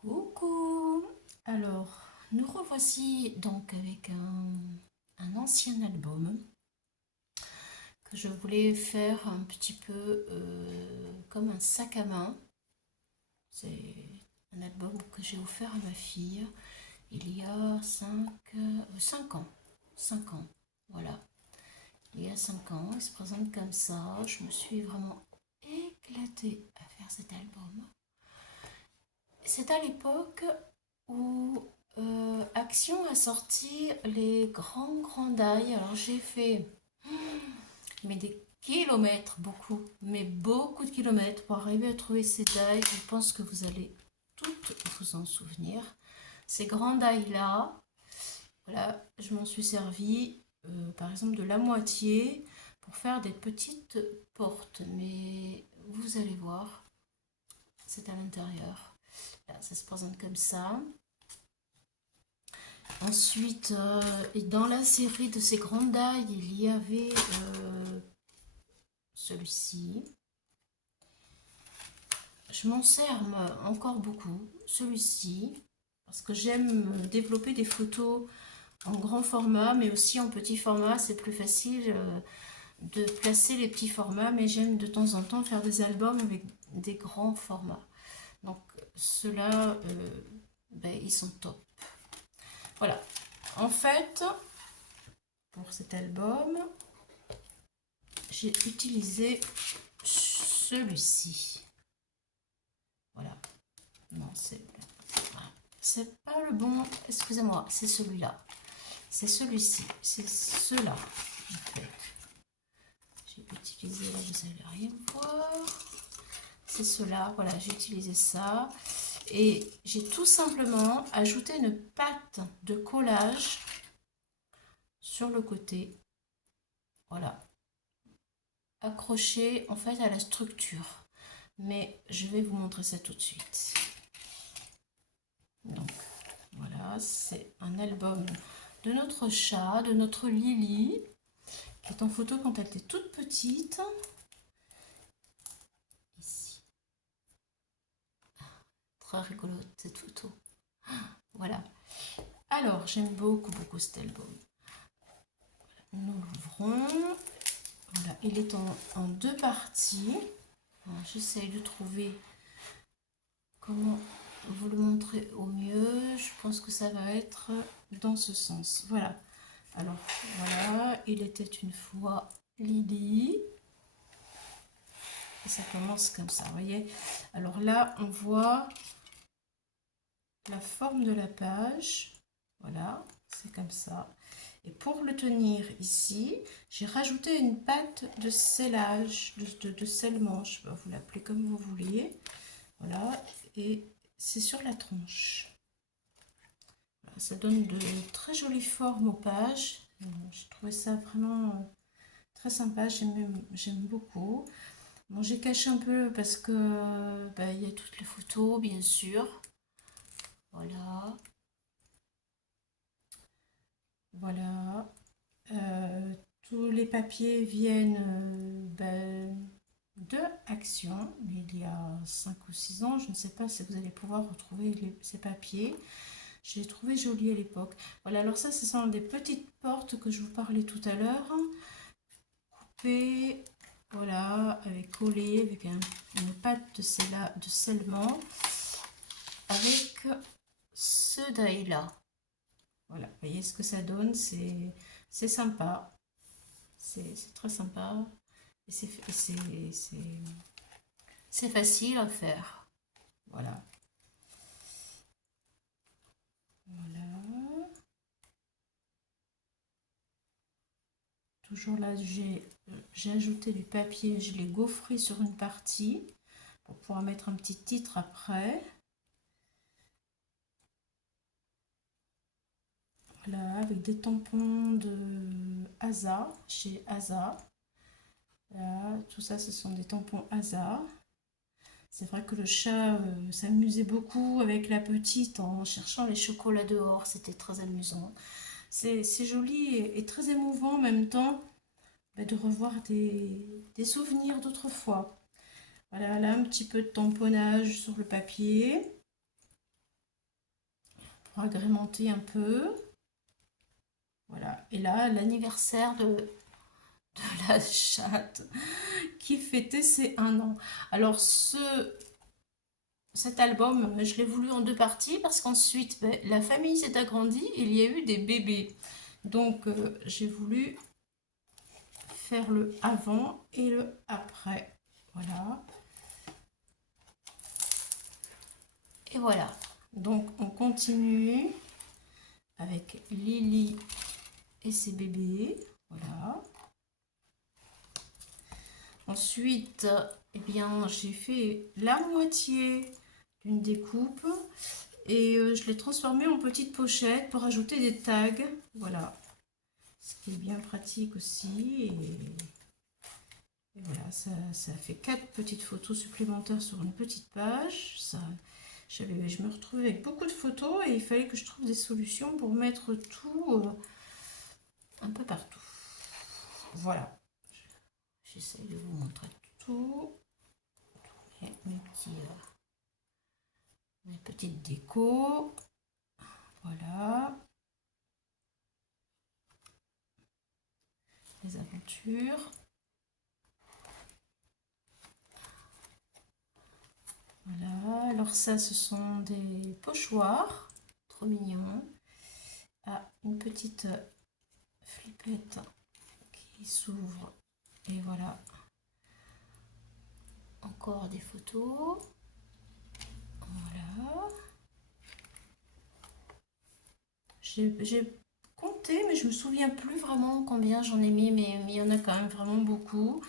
Coucou! Alors, nous revoici donc avec un ancien album que je voulais faire un petit peu comme un sac à main. C'est un album que j'ai offert à ma fille il y a 5 ans. 5 ans, voilà. Il y a 5 ans, il se présente comme ça. Je me suis vraiment éclatée à faire cet album. C'est à l'époque où Action a sorti les grands dailles. Alors j'ai fait mais des kilomètres, beaucoup, mais beaucoup de kilomètres pour arriver à trouver ces dailles. Je pense que vous allez toutes vous en souvenir. Ces grands dailles-là, voilà, je m'en suis servi par exemple de la moitié pour faire des petites portes. Mais vous allez voir, c'est à l'intérieur. Là, ça se présente comme ça. Ensuite, dans la série de ces grandes dailles, il y avait celui-ci. Je m'en sers encore beaucoup, celui-ci, parce que j'aime développer des photos en grand format, mais aussi en petit format. C'est plus facile de placer les petits formats, mais j'aime de temps en temps faire des albums avec des grands formats. Donc ceux-là, ben, ils sont top. Voilà. En fait, pour cet album, j'ai utilisé celui-ci. Voilà. Non, c'est pas le bon. Excusez-moi, c'est celui-là. C'est celui-ci. C'est ceux-là, en fait. J'ai utilisé, là, vous allez rien voir. C'est cela. Voilà, j'ai utilisé ça. Et j'ai tout simplement ajouté une pâte de collage sur le côté. Voilà. Accroché, en fait, à la structure. Mais je vais vous montrer ça tout de suite. Donc voilà, c'est un album de notre chat, de notre Lily, qui est en photo quand elle était toute petite. Ici. Très rigolote cette photo. Voilà. Alors, j'aime beaucoup cet album. Nous l'ouvrons. Voilà, il est en deux parties. J'essaye de trouver comment vous le montrer au mieux. Je pense que ça va être dans ce sens. Voilà. Alors, voilà. Il était une fois Lily. Et ça commence comme ça, vous voyez. Alors là, on voit la forme de la page. Voilà, c'est comme ça. Et pour le tenir ici, j'ai rajouté une pâte de scellage, de scellement. Je sais pas, vous l'appelez comme vous voulez. Voilà, et c'est sur la tronche. Voilà, ça donne de très jolies formes aux pages. J'ai trouvé ça vraiment très sympa, j'aime beaucoup. Bon, j'ai caché un peu parce que bah, il y a toutes les photos, bien sûr. Voilà. Voilà. Tous les papiers viennent de Action, il y a 5 ou 6 ans. Je ne sais pas si vous allez pouvoir retrouver ces papiers. J'ai trouvé joli à l'époque. Voilà, alors ça, ce sont des petites portes que je vous parlais tout à l'heure. Coupées, voilà, avec collé, avec une pâte de scellement. Avec ce die-là. Voilà, vous voyez ce que ça donne, c'est sympa. C'est très sympa. Et c'est facile à faire. Voilà. Voilà. Toujours là, j'ai ajouté du papier, je l'ai gaufré sur une partie pour pouvoir mettre un petit titre après. Voilà, avec des tampons de Asa, chez Asa. Voilà, tout ça, ce sont des tampons Asa. C'est vrai que le chat s'amusait beaucoup avec la petite en cherchant les chocolats dehors. C'était très amusant. C'est joli et très émouvant en même temps de revoir des souvenirs d'autrefois. Voilà, là, un petit peu de tamponnage sur le papier. pour agrémenter un peu. Voilà, et là, l'anniversaire de la chatte qui fêtait ses 1 an. Alors, cet album, je l'ai voulu en 2 parties parce qu'ensuite, ben, la famille s'est agrandie et il y a eu des bébés. Donc, j'ai voulu faire le avant et le après. Voilà. Et voilà. Donc, on continue avec Lily et ses bébés. Voilà. Ensuite, eh bien, j'ai fait la moitié d'une découpe et je l'ai transformée en petite pochette pour ajouter des tags. Voilà. Ce qui est bien pratique aussi. Et voilà, ça fait 4 petites photos supplémentaires sur une petite page. Je me retrouvais avec beaucoup de photos et il fallait que je trouve des solutions pour mettre tout un peu partout. Voilà. J'essaie de vous montrer tout. Mes petites décos. Voilà. Les aventures. Voilà. Alors ça, ce sont des pochoirs. Trop mignons. Ah, une petite flippette qui s'ouvre. Et voilà. Encore des photos. Voilà. J'ai compté, mais je me souviens plus vraiment combien j'en ai mis, mais il y en a quand même vraiment beaucoup.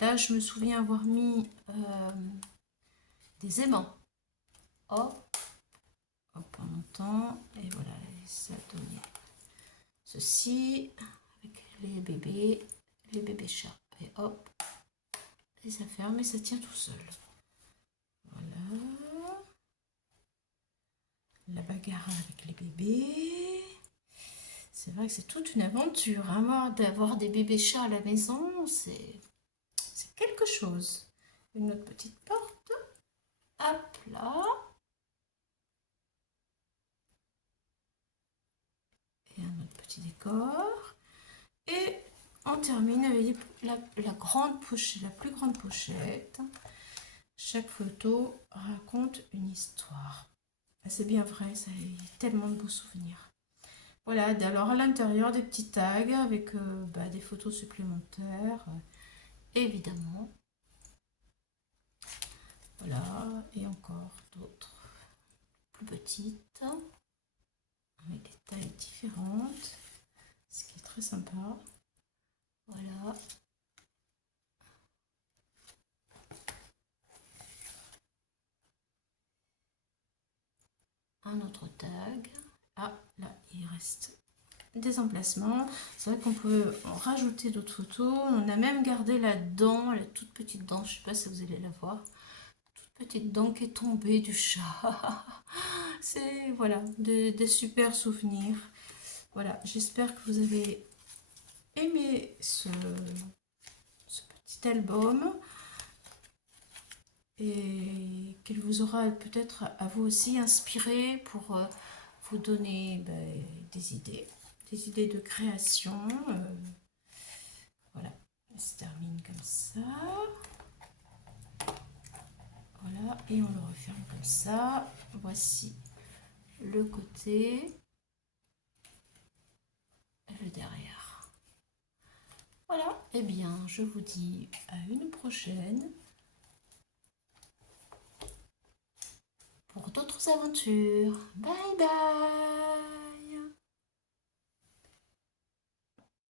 Là, je me souviens avoir mis des aimants. Hop, hop, en montant. Et voilà, et ça donnait ceci avec les bébés chats. Et hop, et ça ferme et ça tient tout seul. Voilà. La bagarre avec les bébés. C'est vrai que c'est toute une aventure. Hein, d'avoir des bébés chats à la maison, c'est quelque chose. Une autre petite porte. Hop là. Et un autre petit décor. Et on termine avec la grande pochette, la plus grande pochette. Chaque photo raconte une histoire. C'est bien vrai, ça a tellement de beaux souvenirs. Voilà, alors à l'intérieur des petits tags avec des photos supplémentaires, évidemment. Voilà, et encore d'autres plus petites, avec des tailles différentes, ce qui est très sympa. Voilà. Un autre tag. Ah, là, il reste des emplacements. C'est vrai qu'on peut rajouter d'autres photos. On a même gardé la dent, la toute petite dent, je ne sais pas si vous allez la voir. Toute petite dent qui est tombée du chat. C'est, voilà, des super souvenirs. Voilà, j'espère que vous avez aimé ce petit album et qu'il vous aura peut-être à vous aussi inspiré pour vous donner des idées de création. Voilà, ça se termine comme ça. Voilà, et on le referme comme ça. Voici le côté et le derrière. Voilà, et bien je vous dis à une prochaine pour d'autres aventures. Bye bye!